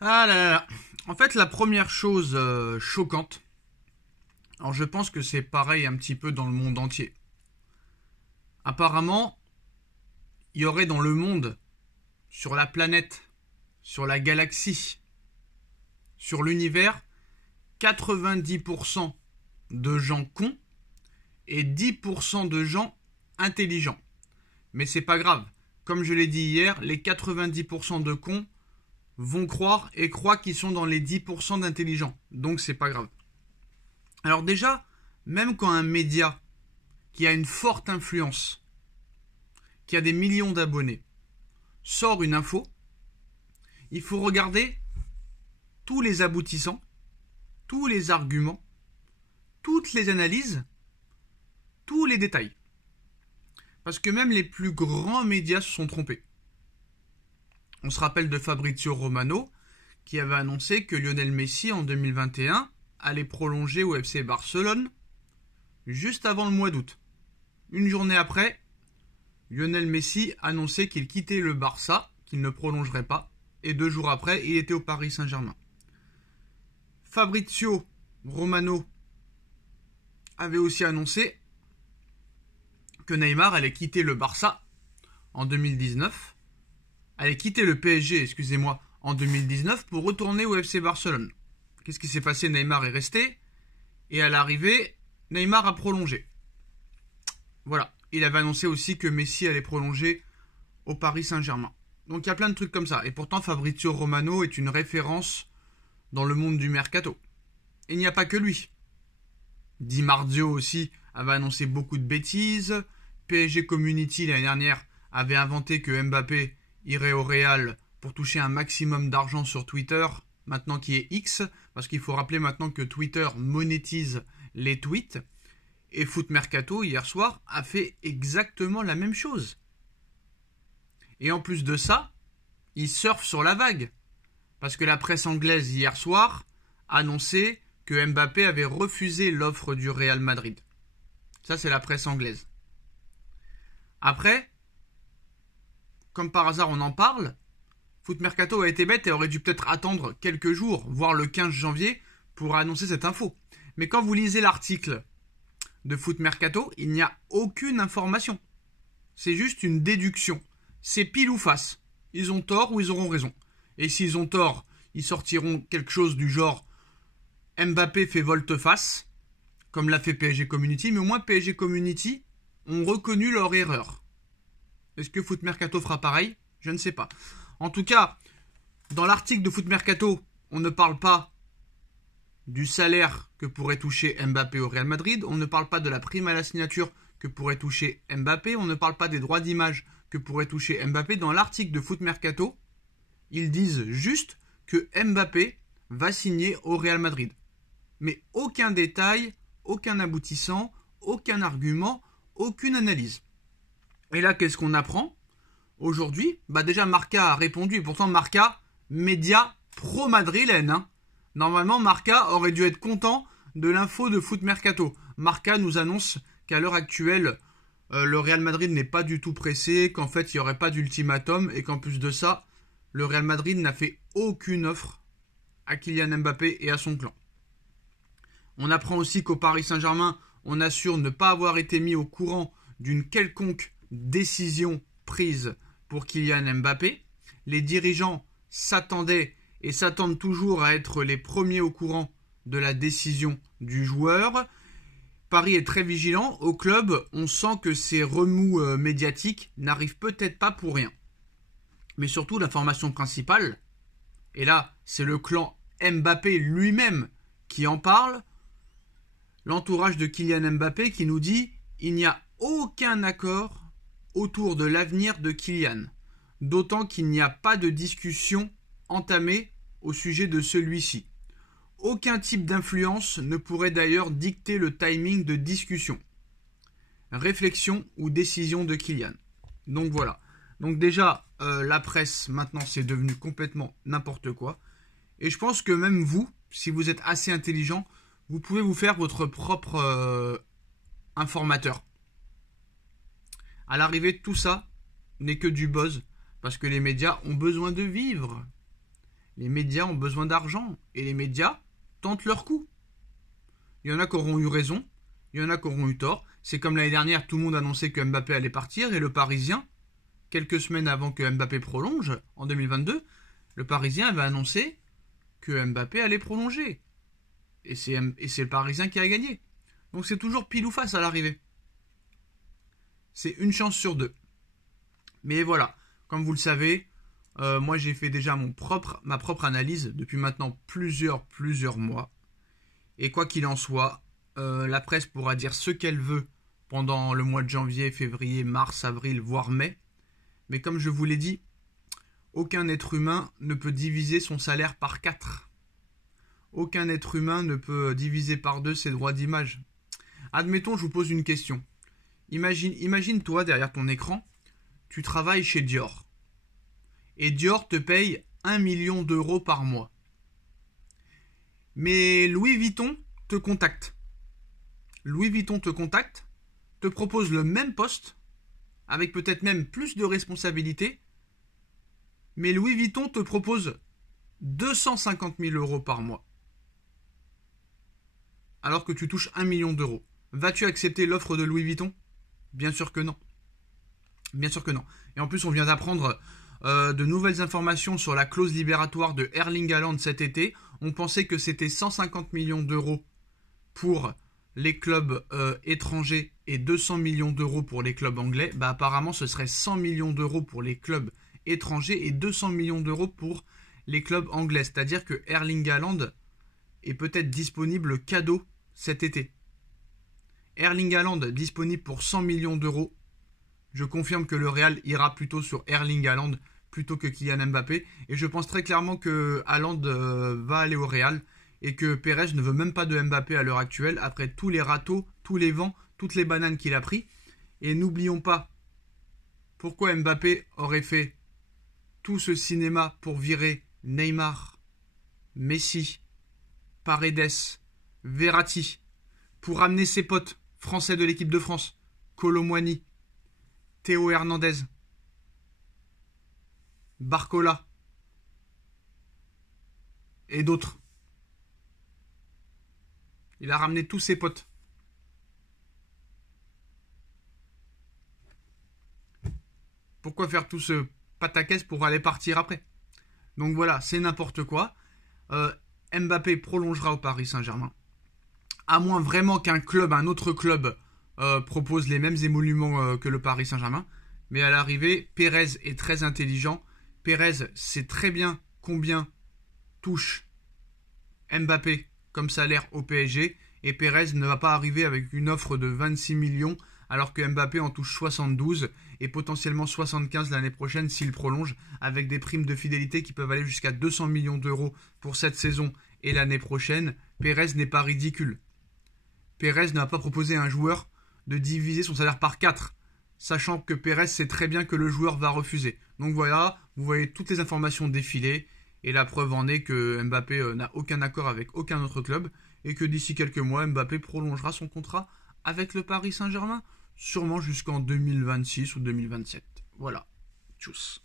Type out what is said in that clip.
Ah là là là. En fait, la première chose choquante, alors je pense que c'est pareil un petit peu dans le monde entier. Apparemment, il y aurait dans le monde, sur la planète, sur la galaxie, sur l'univers, 90% de gens cons et 10% de gens intelligents. Mais c'est pas grave. Comme je l'ai dit hier, les 90% de cons vont croire et croient qu'ils sont dans les 10% d'intelligents. Donc c'est pas grave. Alors déjà, même quand un média qui a une forte influence, qui a des millions d'abonnés, sort une info, il faut regarder tous les aboutissants, tous les arguments, toutes les analyses, tous les détails. Parce que même les plus grands médias se sont trompés. On se rappelle de Fabrizio Romano qui avait annoncé que Lionel Messi en 2021 allait prolonger au FC Barcelone juste avant le mois d'août. Une journée après, Lionel Messi annonçait qu'il quittait le Barça, qu'il ne prolongerait pas, et 2 jours après, il était au Paris Saint-Germain. Fabrizio Romano avait aussi annoncé que Neymar allait quitter le Barça en 2019, allait quitter le PSG, excusez-moi, en 2019 pour retourner au FC Barcelone. Qu'est-ce qui s'est passé? Neymar est resté, et à l'arrivée, Neymar a prolongé. Voilà. Il avait annoncé aussi que Messi allait prolonger au Paris Saint-Germain. Donc il y a plein de trucs comme ça. Et pourtant, Fabrizio Romano est une référence dans le monde du mercato. Et il n'y a pas que lui. Di Marzio aussi avait annoncé beaucoup de bêtises. PSG Community l'année dernière avait inventé que Mbappé irait au Real pour toucher un maximum d'argent sur Twitter, maintenant qui est X, parce qu'il faut rappeler maintenant que Twitter monétise les tweets. Et Foot Mercato, hier soir, a fait exactement la même chose. Et en plus de ça, il surfe sur la vague. Parce que la presse anglaise, hier soir, annonçait que Mbappé avait refusé l'offre du Real Madrid. Ça, c'est la presse anglaise. Après, comme par hasard, on en parle. Foot Mercato a été bête et aurait dû peut-être attendre quelques jours, voire le 15 janvier, pour annoncer cette info. Mais quand vous lisez l'article de Foot Mercato, il n'y a aucune information. C'est juste une déduction. C'est pile ou face. Ils ont tort ou ils auront raison. Et s'ils ont tort, ils sortiront quelque chose du genre Mbappé fait volte-face, comme l'a fait PSG Community, mais au moins PSG Community ont reconnu leur erreur. Est-ce que Foot Mercato fera pareil? Je ne sais pas. En tout cas, dans l'article de Foot Mercato, on ne parle pas du salaire que pourrait toucher Mbappé au Real Madrid, on ne parle pas de la prime à la signature que pourrait toucher Mbappé, on ne parle pas des droits d'image que pourrait toucher Mbappé. Dans l'article de Foot Mercato, ils disent juste que Mbappé va signer au Real Madrid. Mais aucun détail, aucun aboutissant, aucun argument, aucune analyse. Et là, qu'est-ce qu'on apprend aujourd'hui? Déjà, Marca a répondu, et pourtant Marca, média pro-madrilène, hein. Normalement, Marca aurait dû être content de l'info de Foot Mercato. Marca nous annonce qu'à l'heure actuelle, le Real Madrid n'est pas du tout pressé, qu'en fait, il n'y aurait pas d'ultimatum, et qu'en plus de ça, le Real Madrid n'a fait aucune offre à Kylian Mbappé et à son clan. On apprend aussi qu'au Paris Saint-Germain, on assure ne pas avoir été mis au courant d'une quelconque décision prise pour Kylian Mbappé. Les dirigeants s'attendaient et s'attendent toujours à être les premiers au courant de la décision du joueur. Paris est très vigilant. Au club, on sent que ces remous médiatiques n'arrivent peut-être pas pour rien. Mais surtout, l'information principale, et là, c'est le clan Mbappé lui-même qui en parle, l'entourage de Kylian Mbappé qui nous dit « Il n'y a aucun accord autour de l'avenir de Kylian, d'autant qu'il n'y a pas de discussion entamée au sujet de celui-ci. Aucun type d'influence ne pourrait d'ailleurs dicter le timing de discussion, réflexion ou décision de Kylian. » Donc voilà. Donc déjà, la presse, maintenant, c'est devenu complètement n'importe quoi. Et je pense que même vous, si vous êtes assez intelligent, vous pouvez vous faire votre propre informateur. À l'arrivée, tout ça n'est que du buzz, parce que les médias ont besoin de vivre. Les médias ont besoin d'argent et les médias tentent leur coup. Il y en a qui auront eu raison, il y en a qui auront eu tort. C'est comme l'année dernière, tout le monde annonçait que Mbappé allait partir et le Parisien, quelques semaines avant que Mbappé prolonge, en 2022, le Parisien avait annoncé que Mbappé allait prolonger. Et c'est le Parisien qui a gagné. Donc c'est toujours pile ou face à l'arrivée. C'est une chance sur deux. Mais voilà, comme vous le savez, moi j'ai fait déjà ma propre analyse depuis maintenant plusieurs mois. Et quoi qu'il en soit, la presse pourra dire ce qu'elle veut pendant le mois de janvier, février, mars, avril, voire mai. Mais comme je vous l'ai dit, aucun être humain ne peut diviser son salaire par 4. Aucun être humain ne peut diviser par 2 ses droits d'image. Admettons, je vous pose une question. Imagine toi derrière ton écran, tu travailles chez Dior. Et Dior te paye 1 million d'euros par mois. Mais Louis Vuitton te contacte. Louis Vuitton te contacte, te propose le même poste, avec peut-être même plus de responsabilités, mais Louis Vuitton te propose 250 000 euros par mois. Alors que tu touches 1 million d'euros. Vas-tu accepter l'offre de Louis Vuitton ? Bien sûr que non. Bien sûr que non. Et en plus, on vient d'apprendre de nouvelles informations sur la clause libératoire de Erling Haaland cet été. On pensait que c'était 150 millions d'euros pour les clubs étrangers et 200 millions d'euros pour les clubs anglais. Bah apparemment, ce serait 100 millions d'euros pour les clubs étrangers et 200 millions d'euros pour les clubs anglais. C'est-à-dire que Erling Haaland est peut-être disponible cadeau cet été. Erling Haaland disponible pour 100 millions d'euros. Je confirme que le Real ira plutôt sur Erling Haaland plutôt que Kylian Mbappé. Et je pense très clairement que Haaland va aller au Real et que Pérez ne veut même pas de Mbappé à l'heure actuelle après tous les râteaux, tous les vents, toutes les bananes qu'il a pris. Et n'oublions pas pourquoi Mbappé aurait fait tout ce cinéma pour virer Neymar, Messi, Paredes, Verratti, pour amener ses potes français de l'équipe de France, Kolo Muani, Théo Hernandez, Barcola et d'autres. Il a ramené tous ses potes. Pourquoi faire tout ce pataquès pour aller partir après ? Donc voilà, c'est n'importe quoi. Mbappé prolongera au Paris Saint-Germain. À moins vraiment qu'un autre club propose les mêmes émoluments que le Paris Saint-Germain. Mais à l'arrivée, Pérez est très intelligent. Pérez sait très bien combien touche Mbappé comme salaire au PSG. Et Pérez ne va pas arriver avec une offre de 26 millions alors que Mbappé en touche 72 et potentiellement 75 l'année prochaine s'il prolonge, avec des primes de fidélité qui peuvent aller jusqu'à 200 millions d'euros pour cette saison et l'année prochaine. Pérez n'est pas ridicule. Pérez n'a pas proposé à un joueur de diviser son salaire par 4, sachant que Pérez sait très bien que le joueur va refuser. Donc voilà, vous voyez toutes les informations défiler, et la preuve en est que Mbappé n'a aucun accord avec aucun autre club, et que d'ici quelques mois, Mbappé prolongera son contrat avec le Paris Saint-Germain, sûrement jusqu'en 2026 ou 2027. Voilà. Tchuss.